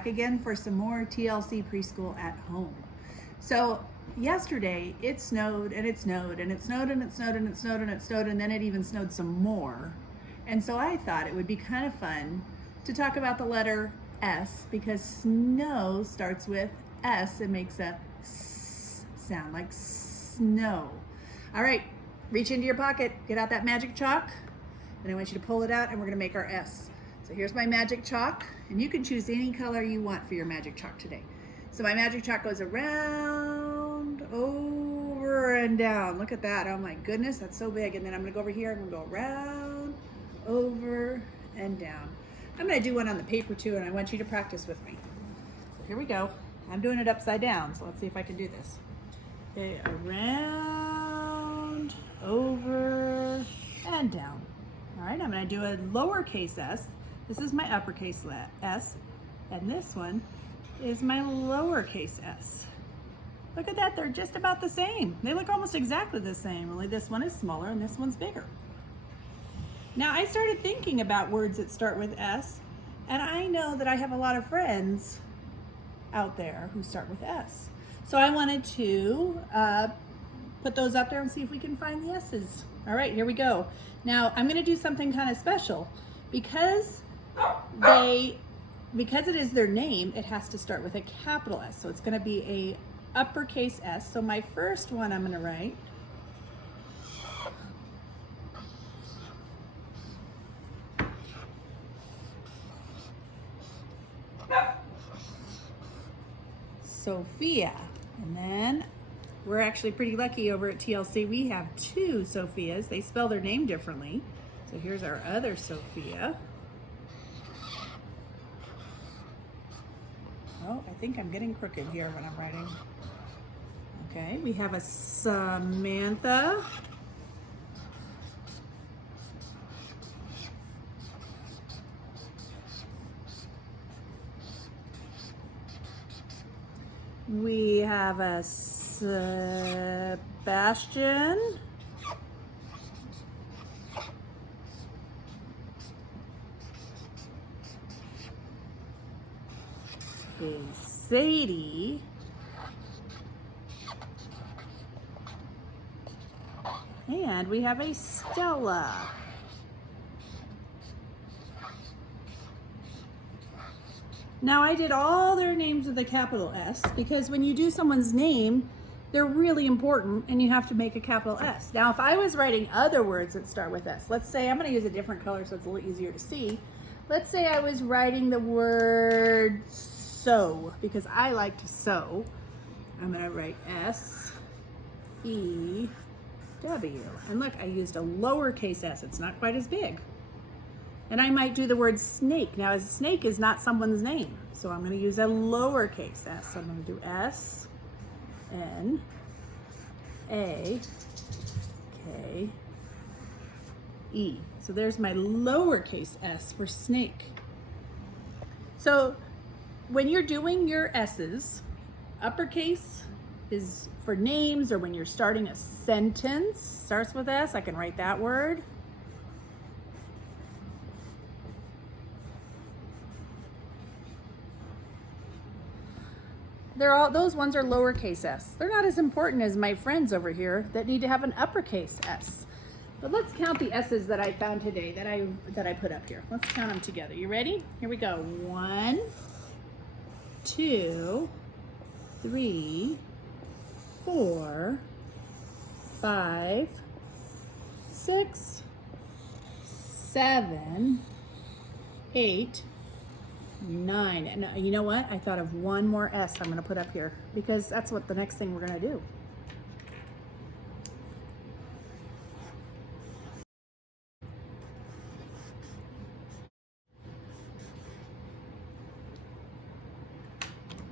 back again for some more TLC preschool at home. So yesterday it snowed and it snowed and it snowed and it snowed and it snowed and it snowed and then it even snowed some more. And so I thought it would be kind of fun to talk about the letter S, because snow starts with S. It makes a S sound, like snow. All right, reach into your pocket, get out that magic chalk, and I want you to pull it out and we're gonna make our S. So here's my magic chalk, and you can choose any color you want for your magic chalk today. So my magic chalk goes around, over, and down. Look at that, oh my goodness, that's so big. And then I'm gonna go over here and I'm gonna go around, over, and down. I'm gonna do one on the paper too, and I want you to practice with me. So here we go. I'm doing it upside down, so let's see if I can do this. Okay, around, over, and down. All right, I'm gonna do a lowercase s. This is my uppercase s, and this one is my lowercase s. Look at that, they're just about the same. They look almost exactly the same, only this one is smaller and this one's bigger. Now I started thinking about words that start with S, and I know that I have a lot of friends out there who start with S. So I wanted to put those up there and see if we can find the S's. All right, here we go. Now I'm gonna do something kind of special. Because it is their name, it has to start with a capital S. So it's gonna be a uppercase S. So my first one I'm gonna write Sophia. And then we're actually pretty lucky over at TLC. We have two Sophias. They spell their name differently. So here's our other Sophia. Oh, I think I'm getting crooked here when I'm writing. Okay, we have a Samantha. We have a Sebastian. A Sadie. And we have a Stella. Now I did all their names with a capital S because when you do someone's name, they're really important and you have to make a capital S. Now if I was writing other words that start with S, let's say, I'm gonna use a different color so it's a little easier to see. Let's say I was writing the word sew, because I like to sew. I'm gonna write S-E-W. And look, I used a lowercase s, it's not quite as big. And I might do the word snake. Now, a snake is not someone's name, so I'm gonna use a lowercase s. So I'm gonna do S-N-A-K-E. So there's my lowercase s for snake. So when you're doing your S's, uppercase is for names, or when you're starting a sentence, starts with S, I can write that word. Those ones are lowercase s. They're not as important as my friends over here that need to have an uppercase S. But let's count the S's that I found today that I put up here. Let's count them together. You ready? Here we go. 1, 2, 3, 4, 5, 6, 7, 8, 9. And you know what? I thought of one more S I'm gonna put up here because that's what the next thing we're gonna do.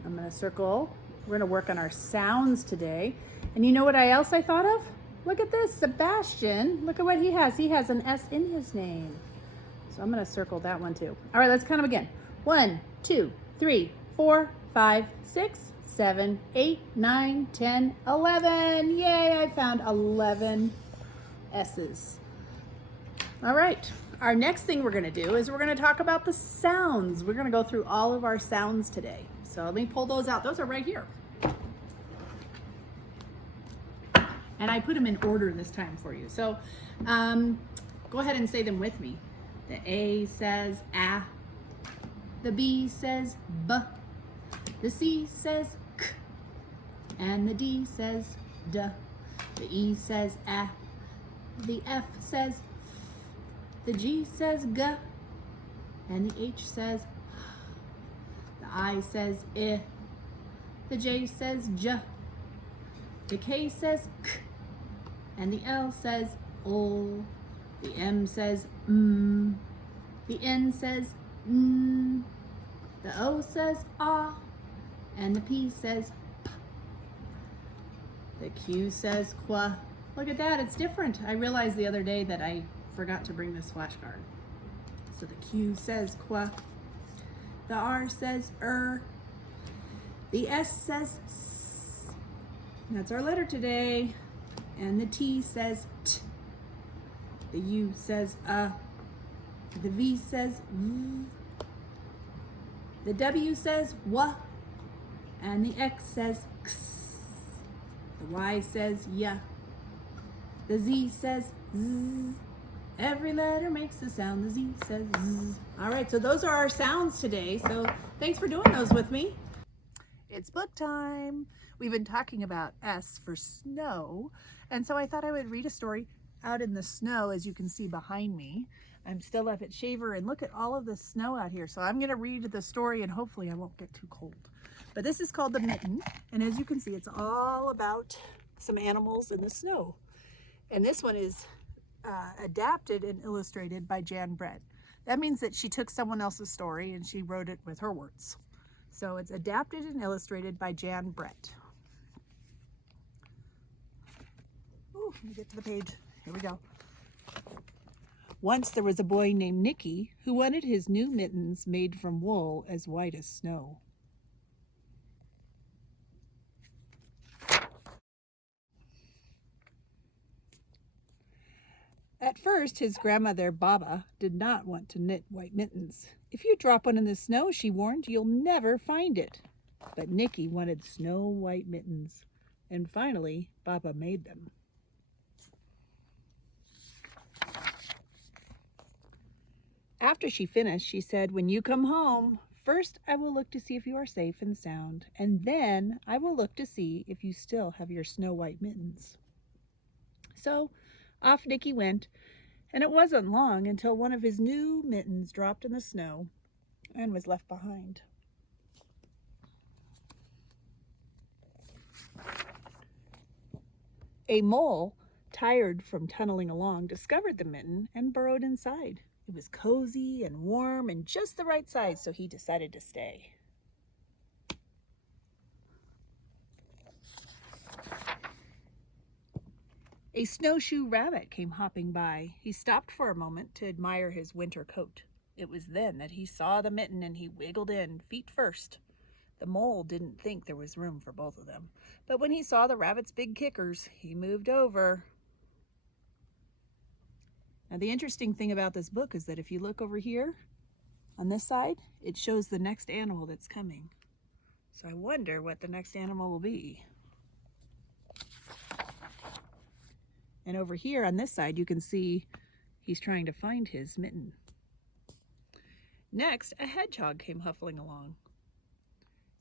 I'm gonna circle. We're gonna work on our sounds today. And you know what else I thought of? Look at this, Sebastian. Look at what he has. He has an S in his name. So I'm gonna circle that one too. All right, let's count them again. 1, 2, 3, 4, 5, 6, 7, 8, 9, 10, 11. Yay, I found 11 S's. All right, Our next thing we're gonna do is we're gonna talk about the sounds. We're gonna go through all of our sounds today. So let me pull those out. Those are right here. And I put them in order this time for you. So go ahead and say them with me. The A says ah. The B says b. The C says k. And the D says d. The E says ah. The F says f. The G says g. And the H says h. The I says I. The J says j. The K says k. And the L says O. The M says mm. The N says mm. The O says ah. And the P says p. The Q says qua. Look at that, it's different. I realized the other day that I forgot to bring this flashcard. So the Q says qua. The R says The S says s. That's our letter today. And the T says t. The U says The V says v. The W says wa. And the X says x. The Y says ya. The Z says z. Every letter makes a sound. The Z says z. All right, so those are our sounds today. So thanks for doing those with me. It's book time. We've been talking about S for snow. And so I thought I would read a story out in the snow, as you can see behind me. I'm still up at Shaver, and look at all of the snow out here. So I'm gonna read the story and hopefully I won't get too cold. But this is called The Mitten. And as you can see, it's all about some animals in the snow. And this one is adapted and illustrated by Jan Brett. That means that she took someone else's story and she wrote it with her words. So it's adapted and illustrated by Jan Brett. Ooh, let me get to the page. Here we go. Once there was a boy named Nicky who wanted his new mittens made from wool as white as snow. At first, his grandmother, Baba, did not want to knit white mittens. If you drop one in the snow, she warned, you'll never find it. But Nicky wanted snow white mittens, and finally, Baba made them. After she finished, she said, when you come home, first I will look to see if you are safe and sound, and then I will look to see if you still have your snow white mittens. So off Nicky went, and it wasn't long until one of his new mittens dropped in the snow and was left behind. A mole, tired from tunneling along, discovered the mitten and burrowed inside. It was cozy and warm and just the right size, so he decided to stay. A snowshoe rabbit came hopping by. He stopped for a moment to admire his winter coat. It was then that he saw the mitten and he wiggled in, feet first. The mole didn't think there was room for both of them, but when he saw the rabbit's big kickers, he moved over. Now, the interesting thing about this book is that if you look over here on this side, it shows the next animal that's coming. So I wonder what the next animal will be. And over here on this side, you can see he's trying to find his mitten. Next, a hedgehog came huffling along.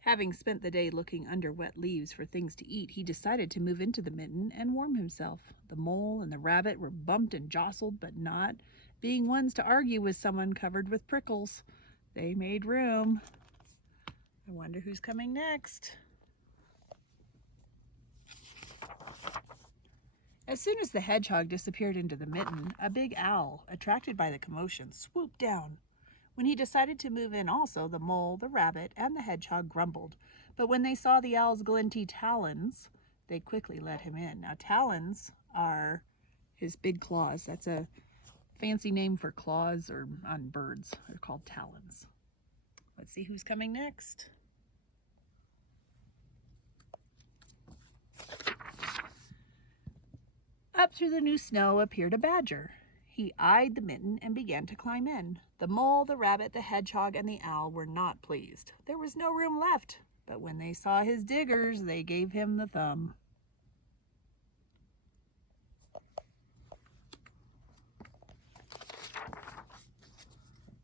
Having spent the day looking under wet leaves for things to eat, he decided to move into the mitten and warm himself. The mole and the rabbit were bumped and jostled, but not being ones to argue with someone covered with prickles. They made room. I wonder who's coming next. As soon as the hedgehog disappeared into the mitten, a big owl, attracted by the commotion, swooped down. When he decided to move in also, the mole, the rabbit, and the hedgehog grumbled. But when they saw the owl's glinty talons, they quickly let him in. Now, talons are his big claws. That's a fancy name for claws or on birds. They're called talons. Let's see who's coming next. Up through the new snow appeared a badger. he eyed the mitten and began to climb in. The mole, the rabbit, the hedgehog, and the owl were not pleased. There was no room left, but when they saw his diggers, they gave him the thumb.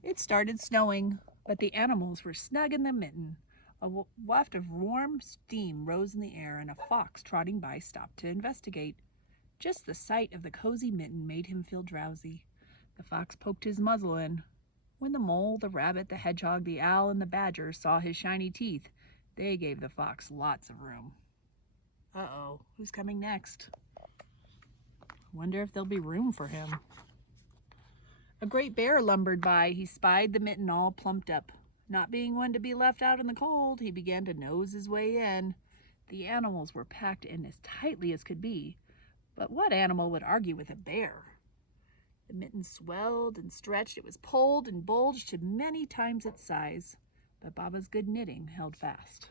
It started snowing, but the animals were snug in the mitten. A waft of warm steam rose in the air, and a fox trotting by stopped to investigate. Just the sight of the cozy mitten made him feel drowsy. The fox poked his muzzle in. When the mole, the rabbit, the hedgehog, the owl, and the badger saw his shiny teeth, they gave the fox lots of room. Uh-oh, who's coming next? Wonder if there'll be room for him. A great bear lumbered by. He spied the mitten all plumped up. Not being one to be left out in the cold, he began to nose his way in. The animals were packed in as tightly as could be, but what animal would argue with a bear? The mitten swelled and stretched. It was pulled and bulged to many times its size, but Baba's good knitting held fast.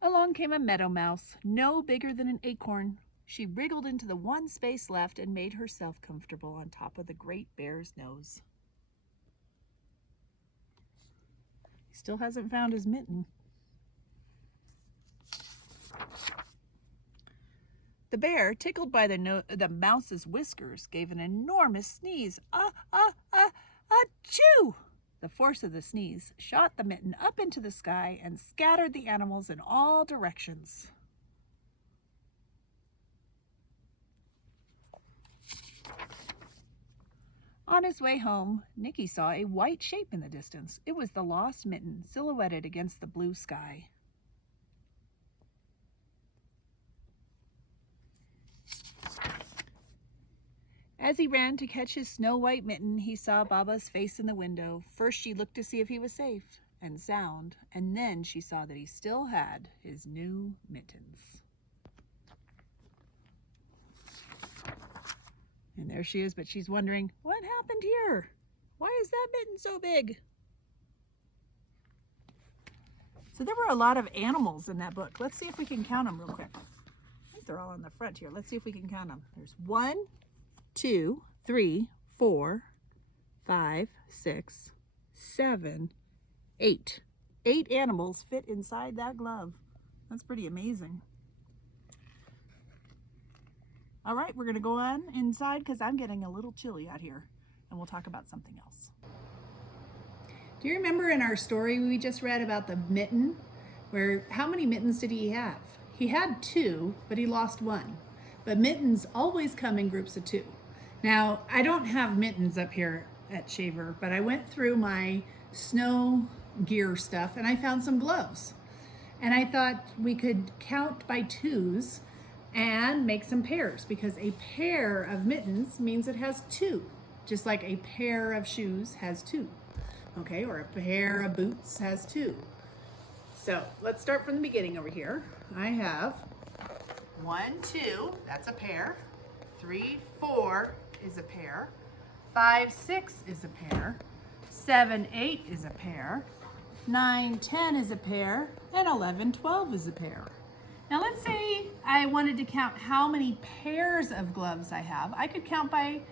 Along came a meadow mouse, no bigger than an acorn. She wriggled into the one space left and made herself comfortable on top of the great bear's nose. He still hasn't found his mitten. The bear, tickled by the mouse's whiskers, gave an enormous sneeze. Achoo! The force of the sneeze shot the mitten up into the sky and scattered the animals in all directions. On his way home, Nicky saw a white shape in the distance. It was the lost mitten, silhouetted against the blue sky. As he ran to catch his snow-white mitten, he saw Baba's face in the window. First she looked to see if he was safe and sound, and then she saw that he still had his new mittens. And there she is, but she's wondering, what happened here? Why is that mitten so big? So there were a lot of animals in that book. Let's see if we can count them real quick. I think they're all on the front here. Let's see if we can count them. There's 1, 2, 3, 4, 5, 6, 7, 8. 8 animals fit inside that glove. That's pretty amazing. All right, we're gonna go on inside because I'm getting a little chilly out here, and we'll talk about something else. Do you remember in our story we just read about the mitten, where how many mittens did he have? He had 2, but he lost 1. But mittens always come in groups of 2. Now, I don't have mittens up here at Shaver, but I went through my snow gear stuff and I found some gloves. And I thought we could count by 2s and make some pairs, because a pair of mittens means it has 2, just like a pair of shoes has 2, okay, or a pair of boots has 2. So let's start from the beginning over here. I have 1, 2, that's a pair. 3, 4 is a pair. 5, 6 is a pair. 7, 8 is a pair. 9, 10 is a pair. And 11, 12 is a pair. Now let's say I wanted to count how many pairs of gloves I have. I could count by,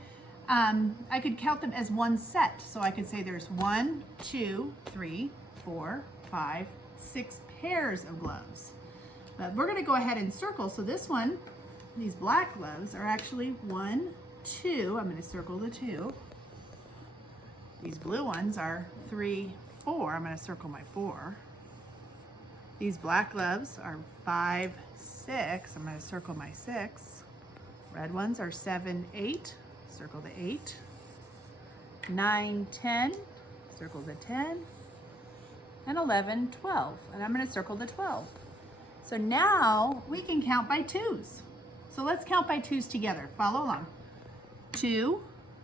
I could count them as one set. So I could say there's 1, 2, 3, 4, 5, 6 pairs of gloves. But we're gonna go ahead and circle. So this one, these black gloves are actually 1, 2. I'm gonna circle the 2. These blue ones are 3, 4. I'm gonna circle my 4. These black gloves are 5, 6. I'm going to circle my 6. Red ones are 7, 8. Circle the 8. 9, 10. Circle the 10. And 11, 12. And I'm going to circle the 12. So now we can count by 2s. So let's count by 2s together. Follow along. 2,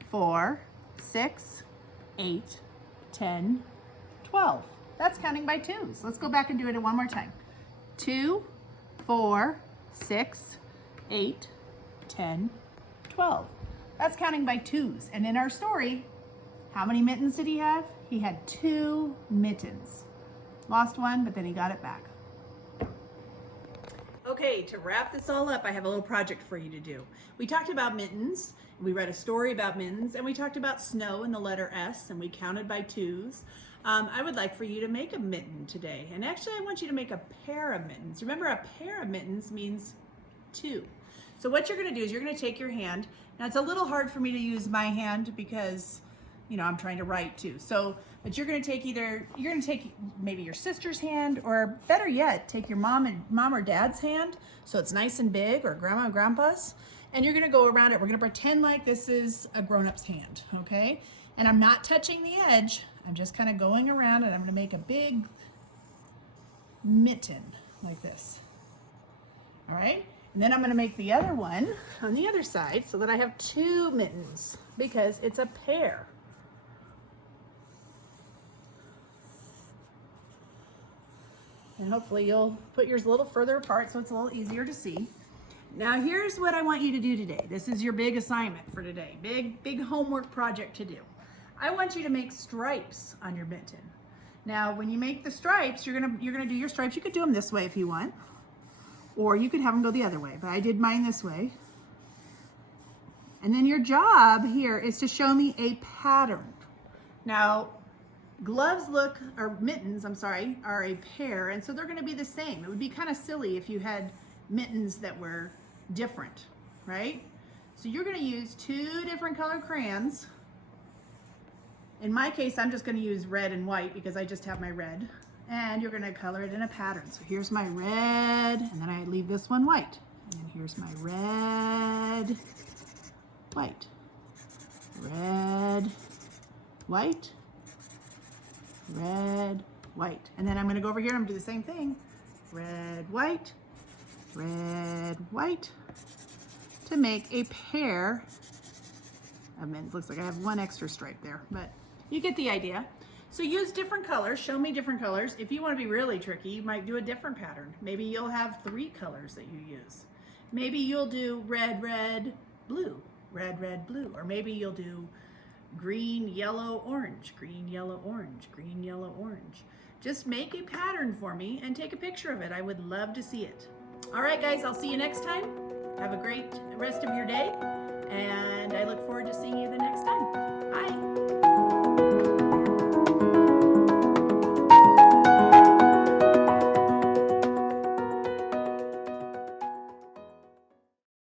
4, 6, 8, 10, 12. That's counting by 2s. Let's go back and do it one more time. 2, 4, 6, 8, 10, 12. That's counting by 2s. And in our story, how many mittens did he have? He had 2 mittens. Lost 1, but then he got it back. Okay. Okay, to wrap this all up, I have a little project for you to do. We talked about mittens, we read a story about mittens, and we talked about snow and the letter S, and we counted by twos. I would like for you to make a mitten today. And actually, I want you to make a pair of mittens. Remember, a pair of mittens means two. So what you're gonna do is you're gonna take your hand. Now, it's a little hard for me to use my hand because, you know, I'm trying to write too. So, but you're gonna take maybe your sister's hand, or better yet, take your mom or dad's hand, so it's nice and big, or grandma and grandpa's, and you're gonna go around it. We're gonna pretend like this is a grown-up's hand, okay? And I'm not touching the edge. I'm just kind of going around, and I'm gonna make a big mitten like this. All right? And then I'm gonna make the other one on the other side so that I have two mittens because it's a pair. And hopefully you'll put yours a little further apart so it's a little easier to see. Now here's what I want you to do today. This is your big assignment for today. Big homework project to do. I want you to make stripes on your mitten. Now when you make the stripes, you're gonna do your stripes. You could do them this way if you want, or you could have them go the other way, but I did mine this way. And then your job here is to show me a pattern. Now, mittens, I'm sorry, are a pair, and so they're gonna be the same. It would be kind of silly if you had mittens that were different, right? So you're gonna use two different colored crayons. In my case, I'm just gonna use red and white because I just have my red. And you're gonna color it in a pattern. So here's my red, and then I leave this one white. And then here's my red, white, red, white, red, white. And then I'm gonna go over here and I'm gonna do the same thing. Red, white, to make a pair of mittens. Looks like I have one extra stripe there, but you get the idea. So use different colors, show me different colors. If you wanna be really tricky, you might do a different pattern. Maybe you'll have 3 colors that you use. Maybe you'll do red, red, blue, red, red, blue. Or maybe you'll do green, yellow, orange, green, yellow, orange, green, yellow, orange. Just make a pattern for me and take a picture of it. I would love to see it. All right, guys, I'll see you next time. Have a great rest of your day.